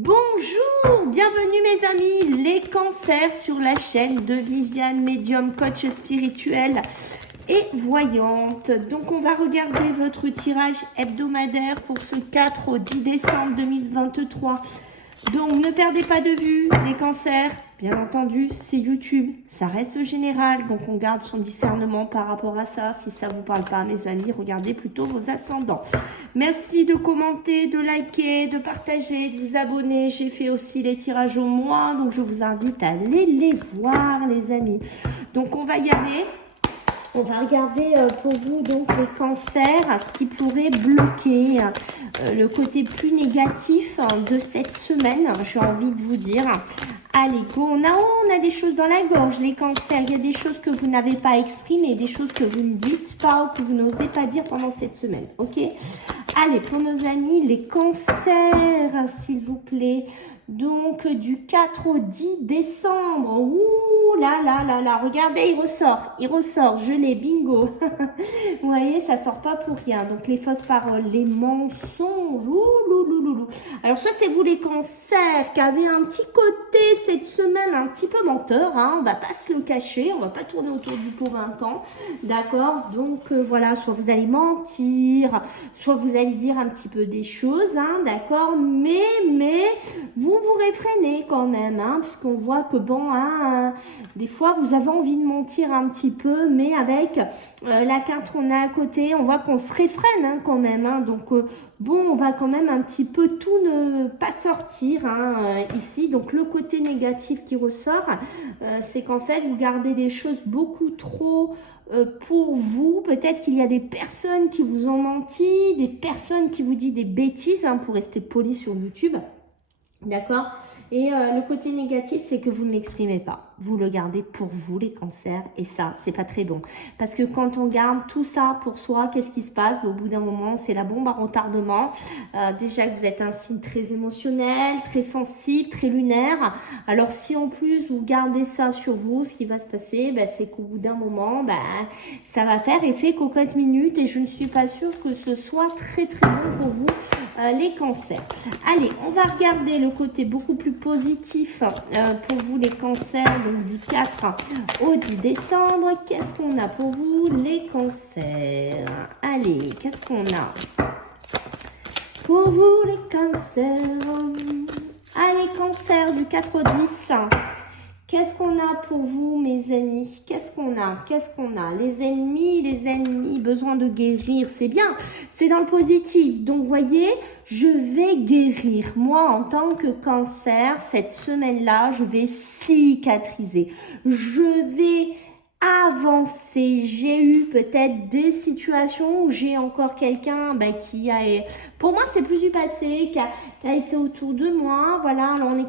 Bonjour, bienvenue mes amis, les cancers sur la chaîne de Viviane, médium, coach spirituel et voyante. Donc on va regarder votre tirage hebdomadaire pour ce 4 au 10 décembre 2023. Donc ne perdez pas de vue les cancers, bien entendu c'est YouTube, ça reste général, donc on garde son discernement par rapport à ça. Si ça vous parle pas mes amis, regardez plutôt vos ascendants. Merci de commenter, de liker, de partager, de vous abonner. J'ai fait aussi les tirages au mois, donc je vous invite à aller les voir les amis. Donc on va y aller. On va regarder pour vous donc les cancers, ce qui pourrait bloquer le côté plus négatif de cette semaine, j'ai envie de vous dire. Allez, go, on a des choses dans la gorge, les cancers, il y a des choses que vous n'avez pas exprimées, des choses que vous ne dites pas ou que vous n'osez pas dire pendant cette semaine, ok? Allez, pour nos amis, les cancers, s'il vous plaît. Donc, du 4 au 10 décembre. Ouh là là là là. Regardez, il ressort. Je l'ai, bingo. Vous voyez, ça sort pas pour rien. Donc, les fausses paroles, les mensonges. Ouh, loulouloulou. Alors, soit c'est vous les cancers qui avez un petit côté cette semaine un petit peu menteur. Hein. On va pas se le cacher. On va pas tourner autour du pot un temps. D'accord? Donc, voilà, soit vous allez mentir, soit vous allez dire un petit peu des choses. Hein, d'accord? Mais, vous réfrénez quand même, hein, puisqu'on voit que bon, hein, des fois vous avez envie de mentir un petit peu, mais avec la carte qu'on a à côté, on voit qu'on se réfrène hein, quand même. Hein, donc bon, on va quand même un petit peu tout ne pas sortir hein, ici. Donc le côté négatif qui ressort, c'est qu'en fait vous gardez des choses beaucoup trop pour vous. Peut-être qu'il y a des personnes qui vous ont menti, des personnes qui vous disent des bêtises, hein, pour rester poli sur YouTube. D'accord? Et le côté négatif, c'est que vous ne l'exprimez pas. Vous le gardez pour vous, les cancers. Et ça, c'est pas très bon. Parce que quand on garde tout ça pour soi, qu'est-ce qui se passe? Au bout d'un moment, c'est la bombe à retardement. Déjà que vous êtes un signe très émotionnel, très sensible, très lunaire. Alors, si en plus, vous gardez ça sur vous, ce qui va se passer, c'est qu'au bout d'un moment, ça va faire effet cocotte minute. Et je ne suis pas sûre que ce soit très, très bon pour vous, les cancers. Allez, on va regarder le côté beaucoup plus positif pour vous, les cancers. Donc du 4 au 10 décembre, qu'est-ce qu'on a pour vous les cancers? Allez, qu'est-ce qu'on a pour vous les cancers? Allez, cancers du 4 au 10. Qu'est-ce qu'on a pour vous, mes amis? Qu'est-ce qu'on a? Les ennemis, besoin de guérir, c'est bien, c'est dans le positif. Donc, voyez, je vais guérir. Moi, en tant que cancer, cette semaine-là, je vais cicatriser. Je vais avancer. J'ai eu peut-être des situations où j'ai encore quelqu'un qui a... Pour moi, c'est plus du passé, qui a été autour de moi. Voilà, alors on est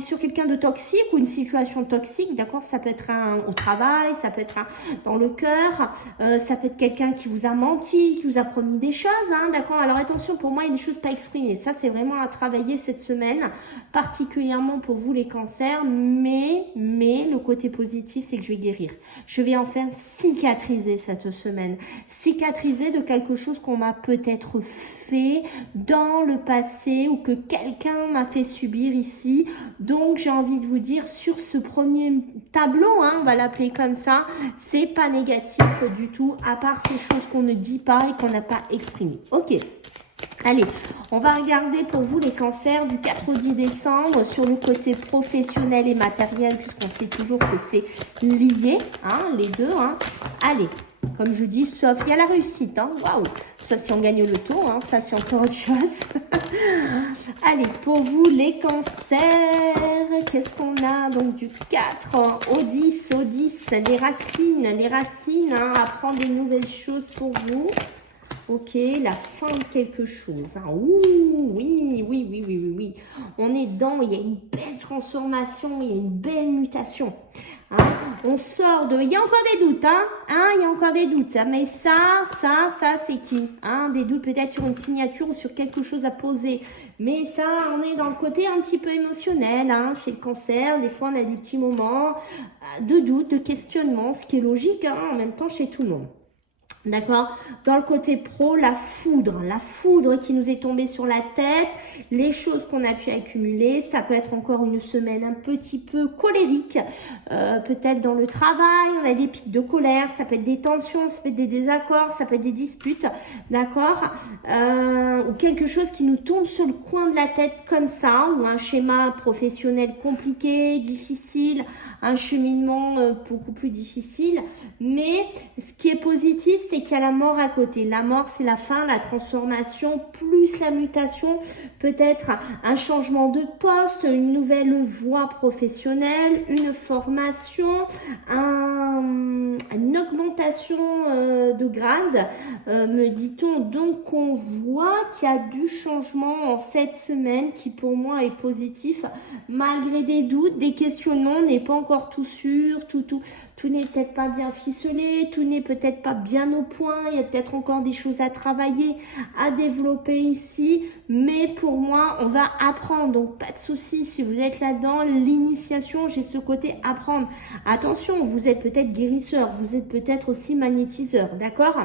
sur quelqu'un de toxique ou une situation toxique, d'accord? Ça peut être au travail, ça peut être dans le cœur, ça peut être quelqu'un qui vous a menti, qui vous a promis des choses, hein, d'accord? Alors attention, pour moi, il y a des choses pas exprimées. Ça, c'est vraiment à travailler cette semaine, particulièrement pour vous les cancers, mais le côté positif, c'est que je vais guérir. Je vais enfin cicatriser cette semaine. Cicatriser de quelque chose qu'on m'a peut-être fait dans le passé ou que quelqu'un m'a fait subir ici. Donc, j'ai envie de vous dire, sur ce premier tableau, hein, on va l'appeler comme ça, c'est pas négatif du tout, à part ces choses qu'on ne dit pas et qu'on n'a pas exprimées. Ok. Allez, on va regarder pour vous les cancers du 4 au 10 décembre sur le côté professionnel et matériel, puisqu'on sait toujours que c'est lié, hein, les deux. Hein. Allez, comme je dis, sauf il y a la réussite, hein, waouh, sauf si on gagne le tour, hein, ça c'est encore autre chose. Allez, pour vous les cancers, qu'est-ce qu'on a? Donc du 4 au 10, les racines, hein, apprendre des nouvelles choses pour vous. Ok, la fin de quelque chose. Hein. Ouh, oui. On est dedans, il y a une belle transformation, il y a une belle mutation. Hein. On sort de... Il y a encore des doutes, hein. Il y a encore des doutes. Hein. Mais ça, c'est qui? Des doutes peut-être sur une signature ou sur quelque chose à poser. Mais ça, on est dans le côté un petit peu émotionnel. Hein. Chez le cancer, des fois, on a des petits moments de doute, de questionnement, ce qui est logique, hein, en même temps chez tout le monde. D'accord? Dans le côté pro, la foudre qui nous est tombée sur la tête, les choses qu'on a pu accumuler, ça peut être encore une semaine un petit peu colérique, peut-être dans le travail, on a des pics de colère, ça peut être des tensions, ça peut être des désaccords, ça peut être des disputes, d'accord? Ou quelque chose qui nous tombe sur le coin de la tête comme ça, ou un schéma professionnel compliqué, difficile, un cheminement beaucoup plus difficile, mais ce qui est positif, c'est qu'il y a la mort à côté. La mort, c'est la fin, la transformation, plus la mutation, peut-être un changement de poste, une nouvelle voie professionnelle, une formation, une augmentation de grade, me dit-on. Donc, on voit qu'il y a du changement en cette semaine qui, pour moi, est positif, malgré des doutes, des questionnements, on n'est pas encore tout sûr, tout n'est peut-être pas bien ficelé, tout n'est peut-être pas bien au point, il y a peut-être encore des choses à travailler, à développer ici, mais pour moi, on va apprendre, donc pas de souci, si vous êtes là-dedans, l'initiation, j'ai ce côté apprendre. Attention, vous êtes peut-être guérisseur, vous êtes peut-être aussi magnétiseur, d'accord ?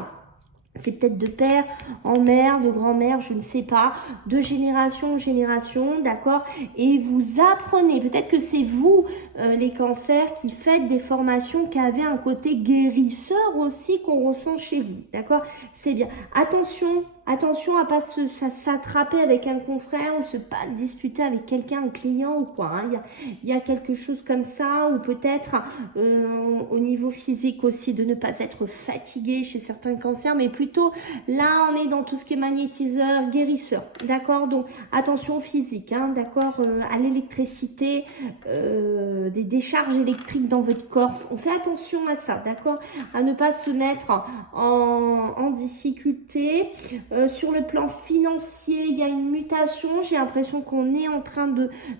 C'est peut-être de père en mère, de grand-mère, je ne sais pas, de génération en génération, d'accord? Et vous apprenez, peut-être que c'est vous, les cancers, qui faites des formations qui avaient un côté guérisseur aussi qu'on ressent chez vous, d'accord? C'est bien. Attention à pas s'attraper avec un confrère ou se pas disputer avec quelqu'un, un client ou quoi. Hein. Il y a quelque chose comme ça, ou peut-être au niveau physique aussi, de ne pas être fatigué chez certains cancers, mais plutôt là on est dans tout ce qui est magnétiseur, guérisseur, d'accord? Donc attention au physique, hein, d'accord, à l'électricité, des décharges électriques dans votre corps, on fait attention à ça, d'accord, à ne pas se mettre en difficulté. Sur le plan financier, il y a une mutation, j'ai l'impression qu'on est en train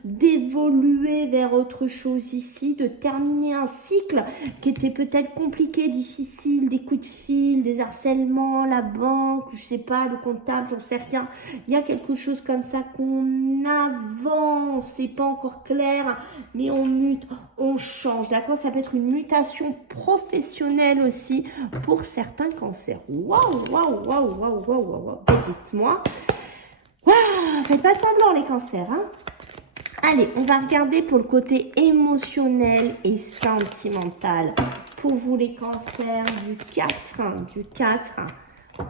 d'évoluer vers autre chose ici, de terminer un cycle qui était peut-être compliqué, difficile, des coups de fil, des harcèlements, la banque, je sais pas, le comptable, j'en sais rien. Il y a quelque chose comme ça qu'on avance, c'est pas encore clair, mais on mute, on change, d'accord? Ça peut être une mutation professionnelle aussi pour certains cancers. Waouh, waouh, waouh, waouh, waouh, waouh. Dites-moi. Waouh, faites pas semblant les cancers, hein? Allez, on va regarder pour le côté émotionnel et sentimental. Pour vous les cancers du 4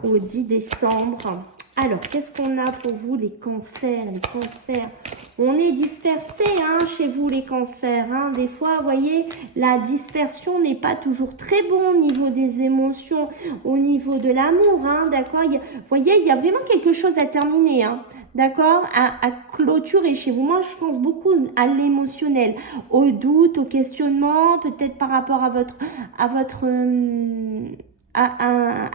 au 10 décembre. Alors, qu'est-ce qu'on a pour vous les cancers? Les cancers, on est dispersés hein, chez vous les cancers. Hein. Des fois, vous voyez, la dispersion n'est pas toujours très bon au niveau des émotions, au niveau de l'amour. Hein, d'accord, vous voyez, il y a vraiment quelque chose à terminer. Hein. D'accord, à clôturer chez vous. Moi, je pense beaucoup à l'émotionnel, au doute, au questionnement, peut-être par rapport à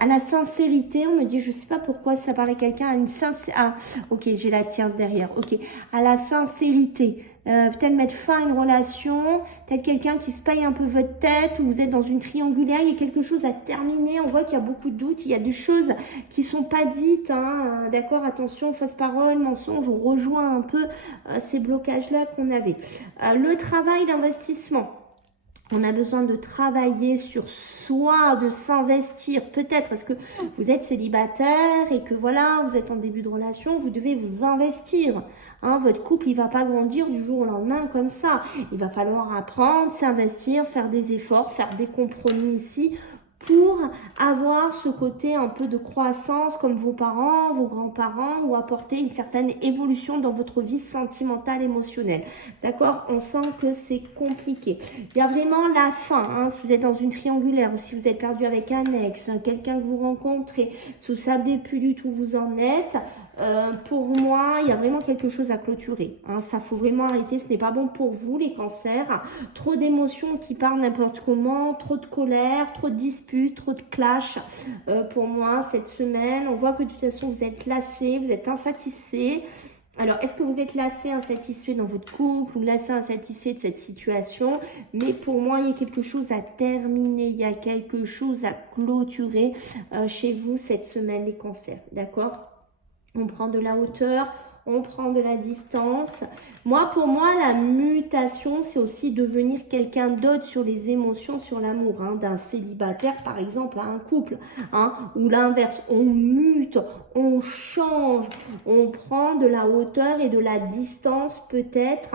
la sincérité. On me dit, je sais pas pourquoi ça parlait quelqu'un à une sincérité. Ah, ok, j'ai la tierce derrière. Ok, à la sincérité. Peut-être mettre fin à une relation, peut-être quelqu'un qui se paye un peu votre tête, ou vous êtes dans une triangulaire, il y a quelque chose à terminer, on voit qu'il y a beaucoup de doutes, il y a des choses qui sont pas dites, hein, d'accord, attention, fausse parole, mensonge, on rejoint un peu ces blocages-là qu'on avait. Le travail d'investissement. On a besoin de travailler sur soi, de s'investir. Peut-être parce que vous êtes célibataire et que voilà, vous êtes en début de relation, vous devez vous investir. Hein, votre couple, il va pas grandir du jour au lendemain comme ça. Il va falloir apprendre, s'investir, faire des efforts, faire des compromis ici pour avoir ce côté un peu de croissance comme vos parents, vos grands-parents, ou apporter une certaine évolution dans votre vie sentimentale, émotionnelle. D'accord? On sent que c'est compliqué. Il y a vraiment la fin, hein, si vous êtes dans une triangulaire, ou si vous êtes perdu avec un ex, hein, quelqu'un que vous rencontrez, si vous ne savez plus du tout où vous en êtes, pour moi, il y a vraiment quelque chose à clôturer. Hein. Ça, faut vraiment arrêter. Ce n'est pas bon pour vous, les cancers. Trop d'émotions qui partent n'importe comment, trop de colère, trop de disputes, trop de clash. Pour moi, cette semaine, on voit que de toute façon, vous êtes lassé, vous êtes insatisfait. Alors, est-ce que vous êtes lassé, insatisfait dans votre couple, ou lassé, insatisfait de cette situation? Mais pour moi, il y a quelque chose à terminer, il y a quelque chose à clôturer chez vous cette semaine, les cancers. D'accord? On prend de la hauteur, on prend de la distance. Pour moi, la mutation, c'est aussi devenir quelqu'un d'autre sur les émotions, sur l'amour, hein, d'un célibataire, par exemple, à un couple, hein, ou l'inverse, on mute, on change, on prend de la hauteur et de la distance, peut-être.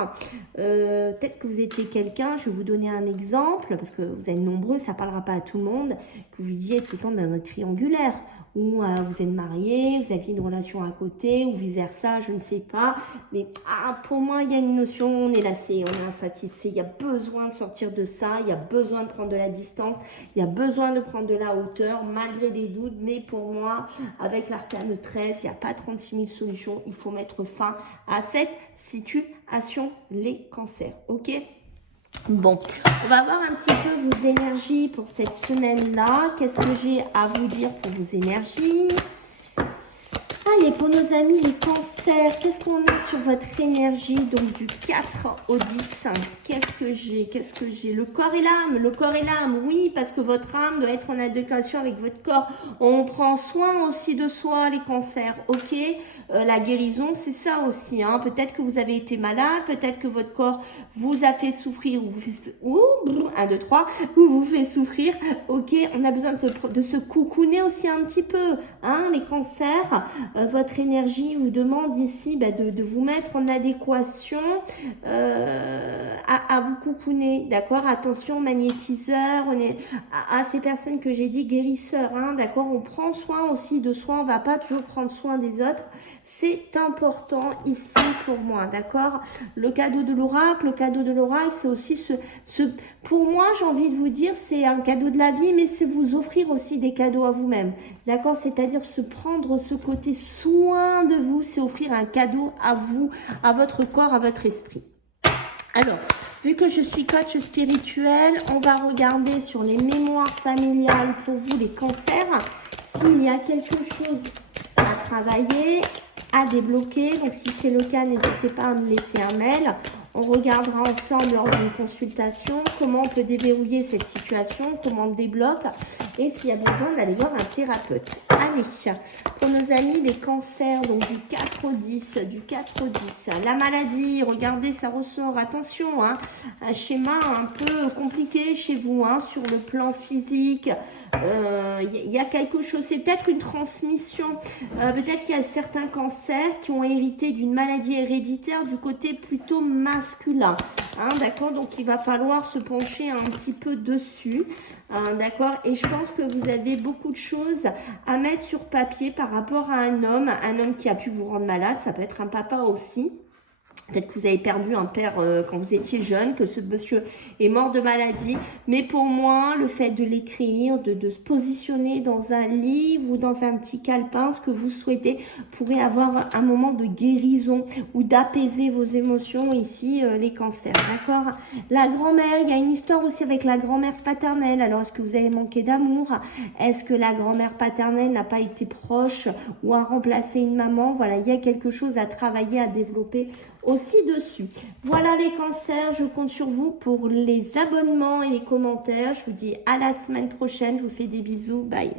Peut-être que vous étiez quelqu'un, je vais vous donner un exemple, parce que vous êtes nombreux, ça ne parlera pas à tout le monde, que vous viviez tout le temps dans notre triangulaire, ou vous êtes marié, vous aviez une relation à côté, ou vice-versa, je ne sais pas. Mais pour moi, il y a une notion, on est lassé, on est insatisfait, il y a besoin de sortir de ça, il y a besoin de prendre de la distance, il y a besoin de prendre de la hauteur, malgré des doutes. Mais pour moi, avec l'arcane 13, il n'y a pas 36 000 solutions, il faut mettre fin à cette situation, les cancers, ok ? Bon, on va voir un petit peu vos énergies pour cette semaine-là. Qu'est-ce que j'ai à vous dire pour vos énergies? Allez, pour nos amis les cancers, qu'est-ce qu'on a sur votre énergie? Donc du 4 au 10, qu'est-ce que j'ai? Le corps et l'âme, oui, parce que votre âme doit être en adéquation avec votre corps. On prend soin aussi de soi, les cancers, ok? La guérison, c'est ça aussi, hein. Peut-être que vous avez été malade, peut-être que votre corps vous a fait souffrir, ou 1, 2, 3, ou vous fait souffrir, ok? On a besoin de se coucouner aussi un petit peu, hein, les cancers. Votre énergie vous demande ici de vous mettre en adéquation à vous coucouner, d'accord? Attention, magnétiseur, on est à ces personnes que j'ai dit guérisseurs, hein, d'accord? On prend soin aussi de soi, on va pas toujours prendre soin des autres. C'est important ici pour moi, d'accord? Le cadeau de l'oracle, c'est aussi pour moi, j'ai envie de vous dire, c'est un cadeau de la vie, mais c'est vous offrir aussi des cadeaux à vous-même, d'accord? C'est-à-dire se prendre ce côté soin de vous, c'est offrir un cadeau à vous, à votre corps, à votre esprit. Alors, vu que je suis coach spirituel, on va regarder sur les mémoires familiales pour vous, les cancers, s'il y a quelque chose à travailler, à débloquer. Donc si c'est le cas, n'hésitez pas à me laisser un mail. On regardera ensemble lors d'une consultation comment on peut déverrouiller cette situation, comment on débloque et s'il y a besoin d'aller voir un thérapeute. Allez, pour nos amis les cancers, donc du 4 au 10, la maladie, regardez, ça ressort, attention, hein, un schéma un peu compliqué chez vous, hein, sur le plan physique, il y a quelque chose, c'est peut-être une transmission, peut-être qu'il y a certains cancers qui ont hérité d'une maladie héréditaire du côté plutôt masculin, hein, d'accord, donc il va falloir se pencher un petit peu dessus, hein, d'accord, et je pense que vous avez beaucoup de choses à mettre sur papier par rapport à un homme qui a pu vous rendre malade, ça peut être un papa aussi. Peut-être que vous avez perdu un père quand vous étiez jeune, que ce monsieur est mort de maladie. Mais pour moi, le fait de l'écrire, de se positionner dans un livre ou dans un petit calepin, ce que vous souhaitez, pourrait avoir un moment de guérison ou d'apaiser vos émotions ici, les cancers. D'accord? La grand-mère, il y a une histoire aussi avec la grand-mère paternelle. Alors, est-ce que vous avez manqué d'amour? Est-ce que la grand-mère paternelle n'a pas été proche ou a remplacé une maman? Voilà, il y a quelque chose à travailler, à développer aussi dessus. Voilà les cancers, je compte sur vous pour les abonnements et les commentaires. Je vous dis à la semaine prochaine, je vous fais des bisous, bye.